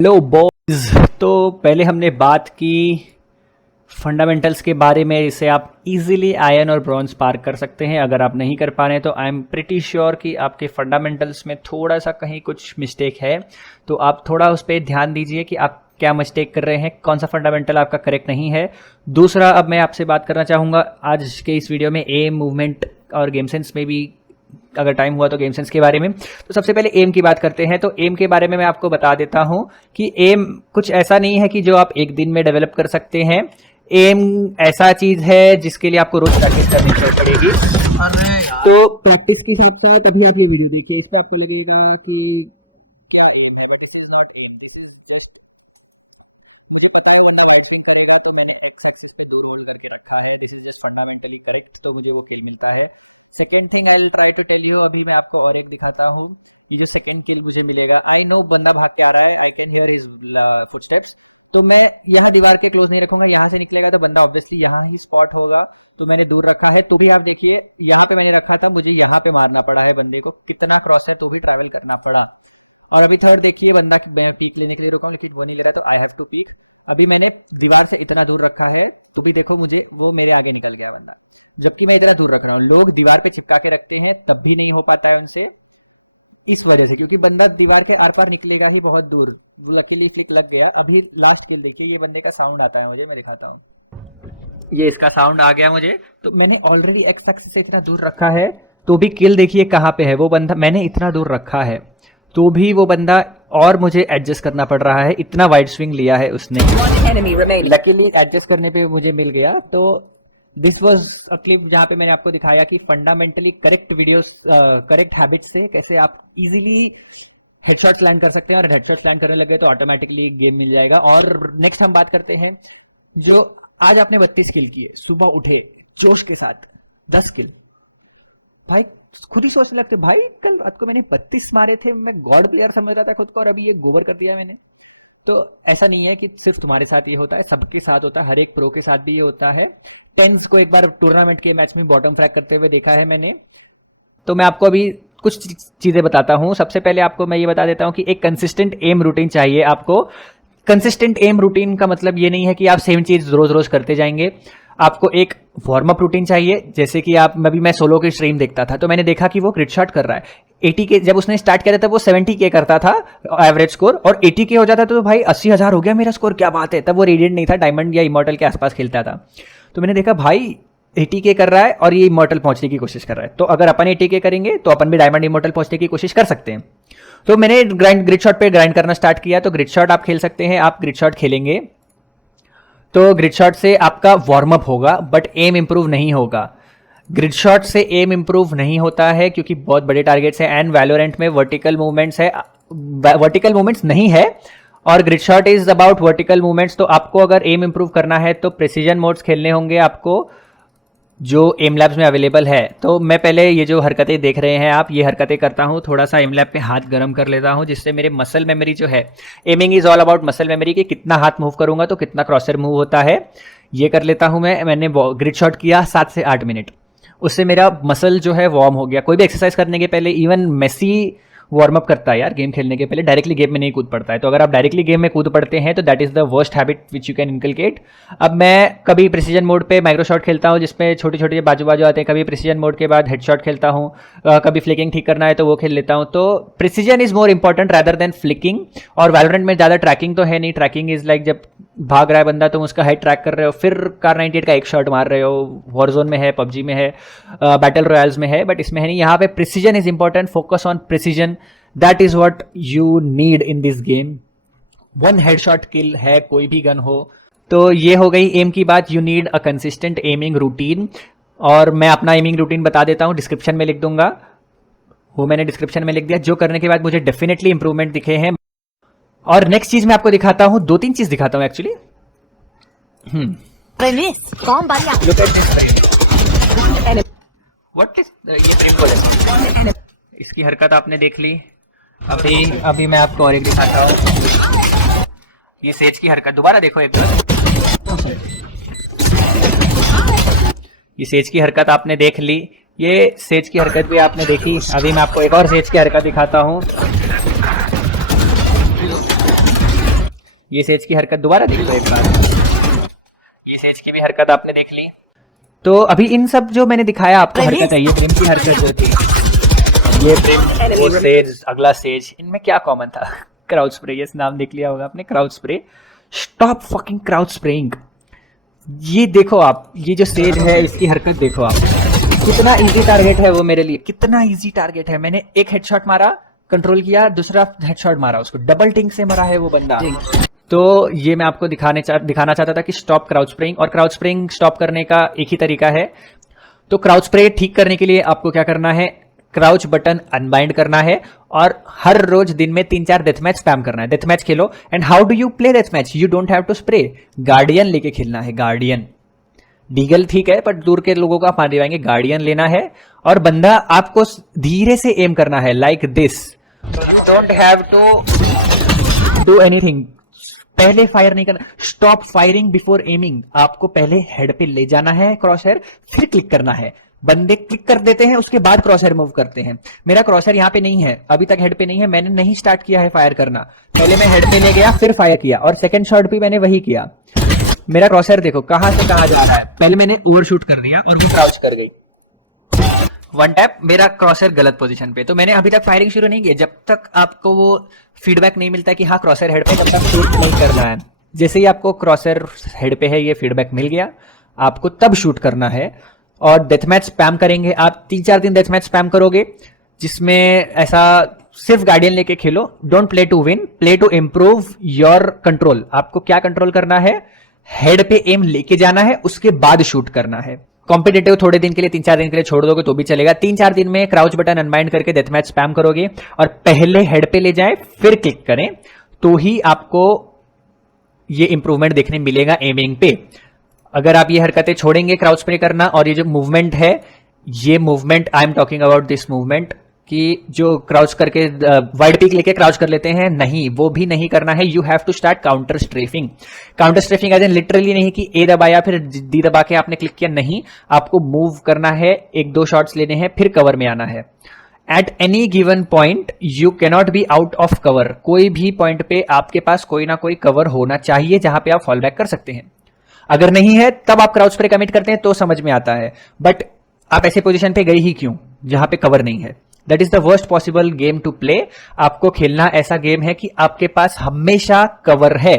Hello boys. तो पहले हमने बात की फंडामेंटल्स के बारे में, इसे आप इजीली आयरन और ब्रॉन्ज पार कर सकते हैं। अगर आप नहीं कर पा रहे हैं तो आई एम प्रिटी श्योर कि आपके फंडामेंटल्स में थोड़ा सा कहीं कुछ मिस्टेक है, तो आप थोड़ा उस पर ध्यान दीजिए कि आप क्या मिस्टेक कर रहे हैं, कौन सा फंडामेंटल आपका करेक्ट नहीं है। दूसरा, अब मैं आपसे बात करना चाहूँगा आज के इस वीडियो में एम, मूवमेंट और गेम सेंस में भी अगर टाइम हुआ तो गेम सेंस के बारे में। तो सबसे पहले एम की बात करते हैं। तो एम के बारे में मैं आपको बता देता हूं कि एम कुछ ऐसा नहीं है कि जो आप एक दिन में डेवलप कर सकते हैं। एम ऐसा चीज है जिसके लिए आपको रोज प्रैक्टिस करनी पड़ेगी। तो प्रैक्टिस के साथ साथ अभी आप ये वीडियो देखिए, इस पे आपको लगेगा कि क्या एम है, but this is not aim, this is just, मुझे पता है वरना राइट स्विंग करेगा तो मैंने एक्स एक्सिस पे 2 रोल करके रखा है। This is just fundamentally correct, तो मुझे वो किल मिलता है। Second thing I will try to tell you, अभी मैं आपको और एक दिखाता हूँ। ये जो सेकेंड किल मुझे मिलेगा, आई नो बंदा भाग के आ रहा है, I can hear his footsteps, तो मैं यहाँ दीवार के क्लोज नहीं रखूंगा। यहाँ से निकलेगा तो बंदा ऑब्वियसली यहाँ ही स्पॉट होगा, तो मैंने दूर रखा है। तो भी आप देखिए यहाँ पे मैंने रखा था, मुझे यहाँ पे मारना पड़ा है बंदे को, कितना क्रॉस है तो भी ट्रैवल करना पड़ा। और अभी थर्ड देखिए, बंदा मैं पीक लेने के लिए रुका लेकिन वो नहीं ले रहा, तो आई हैव टू पीक। अभी मैंने दीवार से इतना दूर रखा है तो भी देखो मुझे वो मेरे आगे निकल गया बंदा, जबकि मैं इतना दूर रख रहा हूँ। लोग दीवार पे चिपका के रखते हैं तब भी नहीं हो पाता है उनसे, इस वजह से, क्योंकि बंदा दीवार के आर पार निकलेगा ही बहुत दूर। वो लकीली फिट लग गया। अभी लास्ट किल देखिए, ये बंदे का साउंड आता है मुझे, मैं दिखाता हूँ। ये इसका साउंड आ गया मुझे, तो मैंने ऑलरेडी एक्स एक्सिस से इतना दूर रखा है, तो भी किल देखिए कहाँ पे है। वो बंदा मैंने इतना दूर रखा है तो भी वो बंदा और मुझे एडजस्ट करना पड़ रहा है, इतना वाइड स्विंग लिया है उसने। लकीली एडजस्ट करने पे मुझे मिल गया। तो दिस वॉज अ क्लिप जहाँ पे मैंने आपको दिखाया कि fundamentally correct videos, correct habits से कैसे आप इजीली हेडशॉट्स लैंड कर सकते हैं, और हेडशॉट्स लैंड करने लगे तो ऑटोमेटिकली गेम मिल जाएगा। और नेक्स्ट हम बात करते हैं, जो आज आपने 32 किल किए, सुबह उठे जोश के साथ 10 किल, भाई खुद ही सोचने लगते भाई कल रात को मैंने 32 मारे थे, मैं गॉड प्लेयर समझ रहा था खुद को और अभी ये गोबर कर दिया मैंने। तो ऐसा नहीं है कि सिर्फ तुम्हारे साथ ये होता है, सबके साथ होता है, हर एक प्रो के साथ भी ये होता है। टेंस को एक बार टूर्नामेंट के मैच में बॉटम फ्रैग करते हुए देखा है मैंने। तो मैं आपको अभी कुछ चीजें बताता हूँ। सबसे पहले आपको मैं ये बता देता हूँ कि एक कंसिस्टेंट एम रूटीन चाहिए आपको। कंसिस्टेंट एम रूटीन का मतलब ये नहीं है कि आप सेम चीज रोज रोज करते जाएंगे। आपको एक वार्म अप रूटीन चाहिए, जैसे कि आप, मैं सोलो की स्ट्रीम देखता था तो मैंने देखा कि वो क्रिट शॉट कर रहा है 80 के, जब उसने स्टार्ट किया था तब वो 70 के करता था एवरेज स्कोर, और 80 के हो जाता था तो भाई 80,000 हो गया मेरा स्कोर, क्या बात है। तब वो रेडियंट नहीं था, डायमंड या इमॉर्टल के आसपास खेलता था। तो मैंने देखा भाई 80 के कर रहा है और ये इमॉर्टल पहुंचने की कोशिश कर रहा है, तो अगर अपन 80 के करेंगे तो अपन भी डायमंड इमॉर्टल पहुंचने की कोशिश कर सकते हैं। तो मैंने ग्रिड शॉट पे ग्राइंड करना स्टार्ट किया। तो ग्रिड शॉट आप खेल सकते हैं, आप ग्रिड शॉट खेलेंगे तो ग्रिड शॉट से आपका वार्म अप होगा, बट एम इंप्रूव नहीं होगा। ग्रिड शॉट से एम इंप्रूव नहीं होता है क्योंकि बहुत बड़े टारगेट्स हैं, एंड वैलोरेंट में वर्टिकल मूवमेंट्स है, वर्टिकल मूवमेंट्स नहीं है, और grid shot is about vertical movements. तो आपको अगर एम इंप्रूव करना है तो प्रिसीजन मोड्स खेलने होंगे आपको, जो एम लैब्स में अवेलेबल है। तो मैं पहले ये जो हरकतें देख रहे हैं आप, ये हरकतें करता हूँ, थोड़ा सा एम लैब पे हाथ गर्म कर लेता हूँ, जिससे मेरे मसल मेमोरी जो है, aiming is all about muscle memory, कि कितना हाथ मूव करूंगा तो कितना क्रॉसर मूव होता है, ये कर लेता हूँ मैं। मैंने ग्रिड शॉट किया 7 से 8 मिनट, उससे मेरा मसल जो है वार्म हो गया। कोई भी एक्सरसाइज करने के पहले, इवन मेसी वार्म अप करता है यार गेम खेलने के पहले, डायरेक्टली गेम में नहीं कूद पड़ता है। तो अगर आप डायरेक्टली गेम में कूद पड़ते हैं तो that is the worst habit which you can inculcate. अब मैं कभी प्रिसीजन मोड पे माइक्रो शॉट खेलता हूँ, जिसमें छोटे छोटे बाजू बाजू आते हैं, कभी प्रिसीजन मोड के बाद हेड शॉट खेलता हूँ, कभी फ्लिकिंग ठीक करना है तो वो खेल लेता हूँ। तो precision is more important rather than flicking. और वैलोरेंट में ज़्यादा ट्रैकिंग तो है नहीं, ट्रैकिंग इज लाइक जब भाग रहा है बंदा तुम उसका हेड ट्रैक कर रहे हो, फिर कार 98 का एक शॉट मार रहे हो, वॉरजोन में है, पबजी में है, बैटल रॉयल्स में है, बट इसमें है नहीं। यहाँ पे precision is important, focus on precision, that is what you need in this game. 1 headshot kill है कोई भी गन हो। तो ये हो गई एम की बात। You need a consistent aiming routine, और मैं अपना एमिंग रूटीन बता देता हूँ, डिस्क्रिप्शन में लिख दूंगा, वो मैंने डिस्क्रिप्शन में लिख दिया, जो करने के बाद मुझे डेफिनेटली इंप्रूवमेंट दिखे हैं। और नेक्स्ट चीज मैं आपको दिखाता हूँ, 2-3 चीज दिखाता हूँ एक्चुअली। व्हाट इज ये, इसकी हरकत आपने देख ली। अभी मैं आपको और एक दिखाता हूँ, ये सेज की हरकत दोबारा देखो एक बार। ये सेज की हरकत आपने देख ली, ये सेज की हरकत भी आपने देखी। अभी मैं आपको एक और सेज की हरकत दिखाता हूँ। ये सेज की हरकत दोबारा देख लो एक बार, ये सेज की भी हरकत आपने देख ली। तो अभी इन सब जो मैंने दिखाया आपको हरकत है, ये ब्रिम की हरकत जो थी, ये ब्रिम, वो सेज, अगला सेज, इनमें क्या कॉमन था? क्राउड स्प्रे, ये नाम देख लिया होगा आपने, crowd spray. Stop fucking crowd spraying. ये देखो आप, ये जो सेज है इसकी हरकत देखो आप, कितना इजी टारगेट है वो मेरे लिए, कितना इजी टारगेट है। मैंने एक हेडशॉट मारा, कंट्रोल किया, दूसरा हेडशॉट मारा, उसको डबल टिंग से मरा है वो बंदा। तो ये मैं आपको दिखाना चाहता था कि स्टॉप क्राउड स्प्रेइंग। और क्राउड स्प्रेइंग स्टॉप करने का एक ही तरीका है। तो क्राउड स्प्रे ठीक करने के लिए आपको क्या करना है, क्राउच बटन अनबाइंड करना है और हर रोज दिन में 3-4 डेथ मैच स्पैम करना है। डेथ मैच खेलो। And how do you play death match? You don't have to spray, guardian लेके खेलना है। गार्डियन, डीगल ठीक है पर दूर के लोगों को आप मार दिवाएंगे। गार्डियन लेना है और बंदा आपको धीरे से एम करना है, like this. You don't have to do anything, पहले फायर नहीं करना। Stop firing before aiming. आपको पहले हेड पे ले जाना है क्रॉसहेयर, फिर क्लिक करना है। बंदे क्लिक कर देते हैं, उसके बाद क्रॉसहेयर मूव करते हैं। मेरा क्रॉसहेयर यहाँ पे नहीं है, अभी तक हेड पे नहीं है, मैंने नहीं स्टार्ट किया है फायर करना। पहले मैं हेड पे ले गया, फिर फायर किया और सेकंड शॉट भी मैंने वही किया। मेरा क्रॉसहेयर देखो कहां से कहां जा रहा है। पहले मैंने ओवरशूट कर दिया और वो क्राउच कर गई, वन टैप, मेरा क्रॉसहेयर गलत पोजीशन पे। तो मैंने अभी तक फायरिंग शुरू नहीं की। जब तक आपको वो फीडबैक नहीं मिलता कि हाँ क्रॉसहेयर हेड पे, तब तक शूट नहीं करना है। जैसे ही आपको क्रॉसहेयर हेड पे है, ये फीडबैक मिल गया, आपको तब शूट करना है। और डेथ मैच स्पैम करेंगे आप, 3-4 दिन डेथ मैच स्पैम करोगे, जिसमें ऐसा सिर्फ गार्डियन लेके खेलो। Don't play to win, play to improve your control. आपको क्या कंट्रोल करना है, हेड पे एम लेके जाना है, उसके बाद शूट करना है। कॉम्पिटेटिव थोड़े दिन के लिए, 3-4 दिन के लिए छोड़ दोगे तो भी चलेगा। 3-4 दिन में क्राउच बटन अनबाइंड करके डेथ मैच स्पैम करोगे और पहले हेड पे ले जाए फिर क्लिक करें, तो ही आपको ये इंप्रूवमेंट देखने मिलेगा एमिंग पे। अगर आप ये हरकतें छोड़ेंगे क्राउच स्प्रे करना, और ये जो मूवमेंट है, ये movement I am talking about this movement, कि जो क्राउच करके वाइड पिक लेके क्राउच कर लेते हैं, नहीं, वो भी नहीं करना है। You have to start counter strafing. Counter strafing as an literally नहीं कि ए दबाया फिर डी दबा के आपने क्लिक किया, नहीं, आपको मूव करना है, 1-2 शॉट्स लेने हैं, फिर कवर में आना है। At any given point you cannot be out of cover. कोई भी पॉइंट पे आपके पास कोई ना कोई कवर होना चाहिए जहां पे आप फॉल बैक कर सकते हैं। अगर नहीं है तब आप क्राउच स्प्रे कमिट करते हैं तो समझ में आता है, बट आप ऐसे पोजीशन पे गए ही क्यों जहां पे कवर नहीं है? That is the worst possible game to play. आपको खेलना ऐसा गेम है कि आपके पास हमेशा कवर है।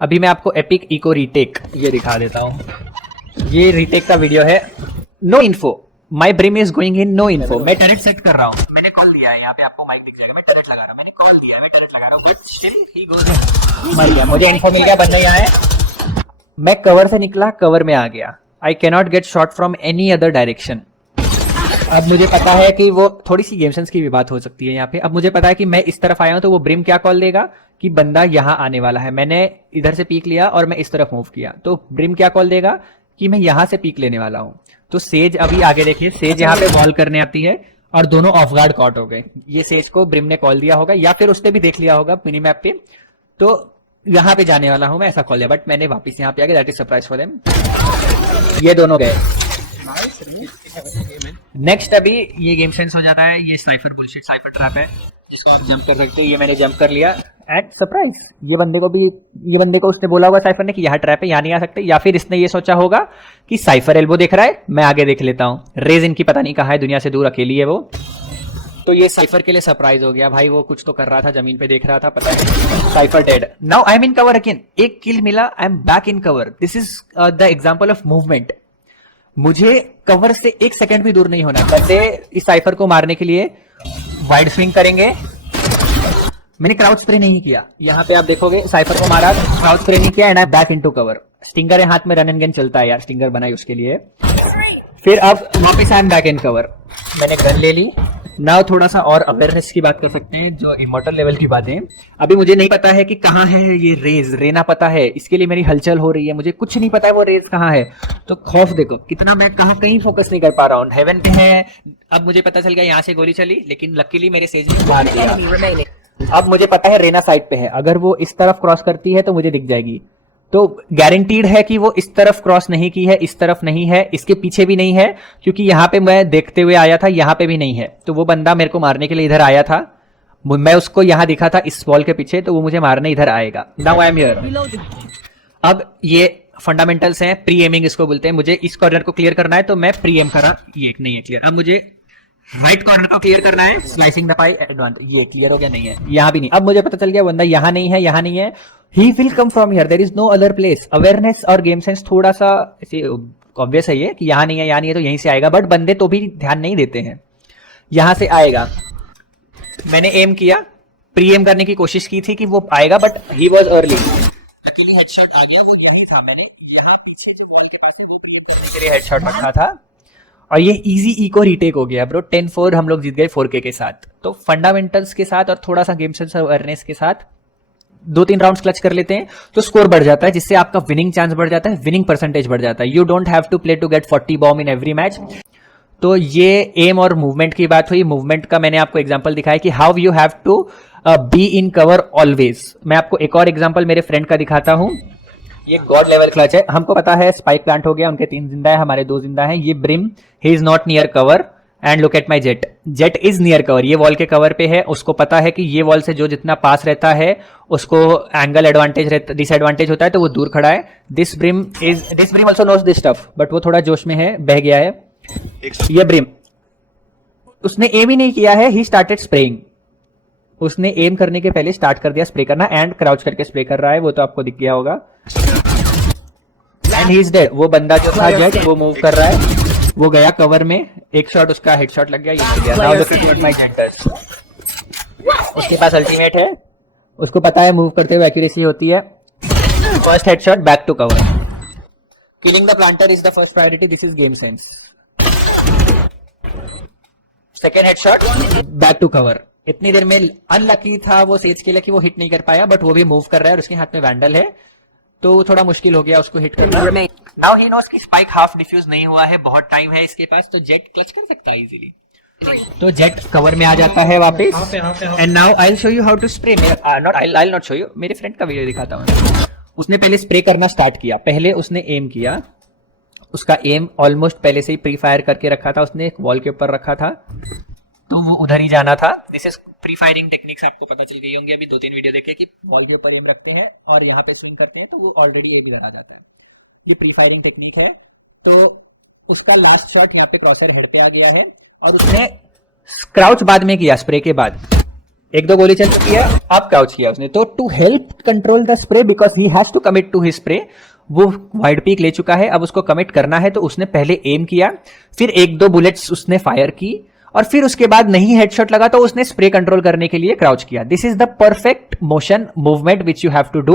अभी मैं आपको एपिक इको रीटेक ये दिखा देता हूं। ये रीटेक का वीडियो है। No info, my brim is going in no info. मैं टर्रेट सेट कर रहा हूं, मैंने कॉल दिया है, यहाँ पे आपको माइक दिख जाएगा, मैं टर्रेट लगा रहा हूं, मैंने कॉल दिया है, मैं टर्रेट लगा रहा हूं, बट स्टिल ही गोज, मर गया। मुझे इन्फो मिल गया, बंदा यहाँ है, मैं कवर से निकला, कवर में आ गया। I cannot get shot from any other direction. अब मुझे पता है कि वो थोड़ी सी गेम सेंस की भी बात हो सकती है यहाँ पे। अब मुझे पता है कि मैं इस तरफ आया हूं तो वो ब्रिम क्या कॉल देगा कि बंदा यहां आने वाला है। मैंने इधर से पीक लिया और मैं इस तरफ मूव किया, तो ब्रिम क्या कॉल देगा कि मैं यहां से पीक लेने वाला हूं। तो सेज अभी आगे देखिए, सेज यहाँ पे वॉल करने आती है और दोनों ऑफ गार्ड कॉट हो गए। ये सेज को ब्रिम ने कॉल दिया होगा या फिर उसने भी देख लिया होगा मिनी मैप पे, तो यहां पे जाने वाला हूं मैं, ऐसा कॉल दिया, बट मैंने वापस यहाँ पे आ गया। That is surprise for them. ये दोनों गए। नेक्स्ट अभी ये गेम सेंस हो जाता है। ये साइफर बुलशिट साइफर ट्रैप है जिसको आप जंप कर सकते हो। ये मैंने जंप कर लिया एट सरप्राइज। ये बंदे को उसने बोला होगा साइफर ने कि यहाँ ट्रैप है, यहाँ नहीं आ सकते, या फिर इसने ये सोचा होगा कि साइफर एल्बो देख रहा है, मैं आगे देख लेता हूँ। रेज इनकी पता नहीं कहाँ है, दुनिया से दूर अकेली है वो। तो ये साइफर के लिए सरप्राइज हो गया भाई। वो कुछ तो कर रहा था, जमीन पे देख रहा था, पता नहीं। Cipher dead. Now I am in cover again. एक किल मिला, I am back in cover. This is the example of movement. मुझे कवर से 1 सेकंड भी दूर नहीं होना। बंदे इस साइफर को मारने के लिए वाइड स्विंग करेंगे। मैंने क्राउड स्प्रे नहीं किया, यहाँ पे आप देखोगे साइफर को मारा, क्राउड स्प्रे नहीं किया, and I back into cover. Stinger है हाथ में, रन एंड गन चलता है यार, स्टिंगर बनाई उसके लिए। फिर अब वापस I am back in cover. मैंने गन ले ली। नाउ थोड़ा सा और अवेयरनेस की बात कर सकते हैं, जो इमॉर्टल लेवल की बातें। अभी मुझे नहीं पता है कि कहाँ है ये रेज, रेना पता है, इसके लिए मेरी हलचल हो रही है। मुझे कुछ नहीं पता है वो रेज कहाँ है। तो खौफ देखो कितना, मैं कहीं फोकस नहीं कर पा रहा हूँ। हेवन पे है। अब मुझे पता चल गया यहाँ से गोली चली, लेकिन लकीली मेरे सेज ने मार दिया। अब मुझे पता है रेना साइड पे है, अगर वो इस तरफ क्रॉस करती है तो मुझे दिख जाएगी। तो गारंटीड है कि वो इस तरफ क्रॉस नहीं की है, इस तरफ नहीं है, इसके पीछे भी नहीं है, क्योंकि यहाँ पे मैं देखते हुए आया था, यहाँ पे भी नहीं है। तो वो बंदा मेरे को मारने के लिए इधर आया था, मैं उसको यहाँ दिखा था इस वॉल के पीछे, तो वो मुझे मारने इधर आएगा। Now I am here. अब ये फंडामेंटल्स हैं, प्री एमिंग इसको बोलते हैं। मुझे इस कॉर्नर को क्लियर करना है तो मैं प्री एम करा, ये एक नहीं है क्लियर। अब मुझे राइट कॉर्नर को क्लियर करना है, स्लाइसिंग द पाई एडवांटेज, ये क्लियर हो गया, नहीं है यहाँ भी नहीं। अब मुझे पता चल गया बंदा यहाँ नहीं है, यहाँ नहीं है, he will come from here, there is no other place. Awareness और गेम सेंस थोड़ा सा ऑब्वियस है ये कि यहाँ नहीं है, यहाँ नहीं है तो यहीं से आएगा, बट बंदे तो भी ध्यान नहीं देते हैं, यहाँ से आएगा। मैंने एम किया, प्री एम करने की कोशिश की थी कि वो आएगा, but he was early, luckily headshot आ गया। वो यही था, मैंने यहाँ पीछे से वॉल के पास से वो क्लियर करने के लिए हेडशॉट रखा था, और ये इजी इको रीटेक हो गया ब्रो। 10-4 हम लोग जीत गए 4K के साथ। तो फंडामेंटल्स के साथ और थोड़ा सा गेम सेंस अवेयरनेस के साथ 2-3 राउंड्स क्लच कर लेते हैं तो स्कोर बढ़ जाता है, जिससे आपका विनिंग चांस बढ़ जाता है, विनिंग परसेंटेज बढ़ जाता है। You don't have to play to get 40 bomb in every match. तो ये एम और मूवमेंट की बात हुई। मूवमेंट का मैंने आपको एग्जांपल दिखाया कि how you have to be in cover always. मैं आपको एक और एग्जांपल मेरे फ्रेंड का दिखाता हूं। ये गॉड लेवल क्लच है, हमको पता है स्पाइक प्लांट हो गया, उनके 3 जिंदा है, हमारे 2 जिंदा है। ये brim, he is not near cover, and look at my jet, jet is near cover, ये वॉल के कवर पे है। उसको पता है कि ये वॉल से जो जितना पास रहता है उसको एंगल एडवांटेज रहता, डिसएडवांटेज होता है, तो वो दूर खड़ा है। This brim also knows this stuff, but वो थोड़ा जोश में है, बह गया है। ये ब्रिम, उसने एम ही नहीं किया है, ही स्टार्टेड स्प्रेइंग। उसने एम करने के पहले स्टार्ट कर दिया स्प्रे करना, एंड क्राउच करके स्प्रे कर रहा है, वो तो आपको दिख गया होगा। And he is dead. वो बंदा जो था जेट, वो मूव कर रहा है, वो गया कवर में, एक शॉट उसका हेडशॉट लग गया, ये मिल गया। Now look at what my jet does. उसके पास अल्टीमेट है, उसको पता है मूव करते हुए एक्यूरेसी होती है। First headshot, back to cover. Killing the planter is the first priority, this is game sense. Second headshot, back to cover. इतनी देर में अनलकी था वो सेज के लिए कि वो हिट नहीं कर पाया, बट वो भी मूव कर रहा है और उसके हाथ में वैंडल है, तो थोड़ा मुश्किल हो गया उसको हिट करना। नाउ ही नोस कि स्पाइक हाफ डिफ्यूज नहीं हुआ है, बहुत टाइम है इसके पास, तो जेट क्लच कर सकता है इजीली। तो जेट कवर में आ जाता है वापस। And now I will show you how to spray. I not show you, मेरे फ्रेंड का वीडियो दिखाता हूँ। उसने पहले स्प्रे करना स्टार्ट किया, पहले उसने एम किया, उसका एम ऑलमोस्ट पहले से ही प्री फायर करके रखा था, उसने एक वॉल के ऊपर रखा था, तो वो उधर ही जाना था। This is pre firing techniques, आपको पता चल गई होंगी अभी 2-3 वीडियो देखे कि वॉल के ऊपर एम रखते हैं और यहाँ पे स्विंग करते हैं, तो वो ऑलरेडी एम बना जाता है। ये प्री फायरिंग टेक्निक है। तो उसका लास्ट शॉट यहाँ पे क्रॉसर हेड पे आ गया है, और उसने क्राउच बाद में किया, स्प्रे के बाद 1-2 गोली चल चुकी है, अब क्राउच किया उसने। तो to help control the spray, because he has to commit to his spray, वो वाइड पीक ले चुका है, अब उसको कमिट करना है, तो उसने पहले एम किया, फिर 1-2 बुलेट्स उसने फायर की, और फिर उसके बाद नहीं हेडशॉट लगा तो उसने स्प्रे कंट्रोल करने के लिए क्राउच किया। This is the perfect motion movement which you have to do.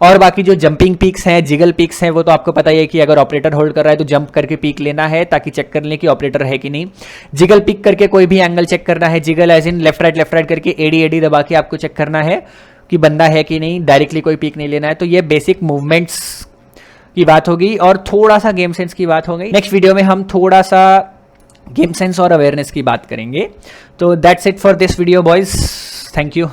और बाकी जो जंपिंग पीक्स हैं, जिगल पीक्स हैं, वो तो आपको पता ही है कि अगर ऑपरेटर होल्ड कर रहा है तो जंप करके पीक लेना है, ताकि चेक कर लें कि ऑपरेटर है कि नहीं। जिगल पीक करके कोई भी एंगल चेक करना है, jiggle edge in left right करके एडी दबा के आपको चेक करना है कि बंदा है कि नहीं, डायरेक्टली कोई पीक नहीं लेना है। तो ये बेसिक मूवमेंट्स की बात होगी और थोड़ा सा गेम सेंस की बात हो गई। नेक्स्ट वीडियो में हम थोड़ा सा गेम सेंस और अवेयरनेस की बात करेंगे। तो that's it for this video boys, thank you.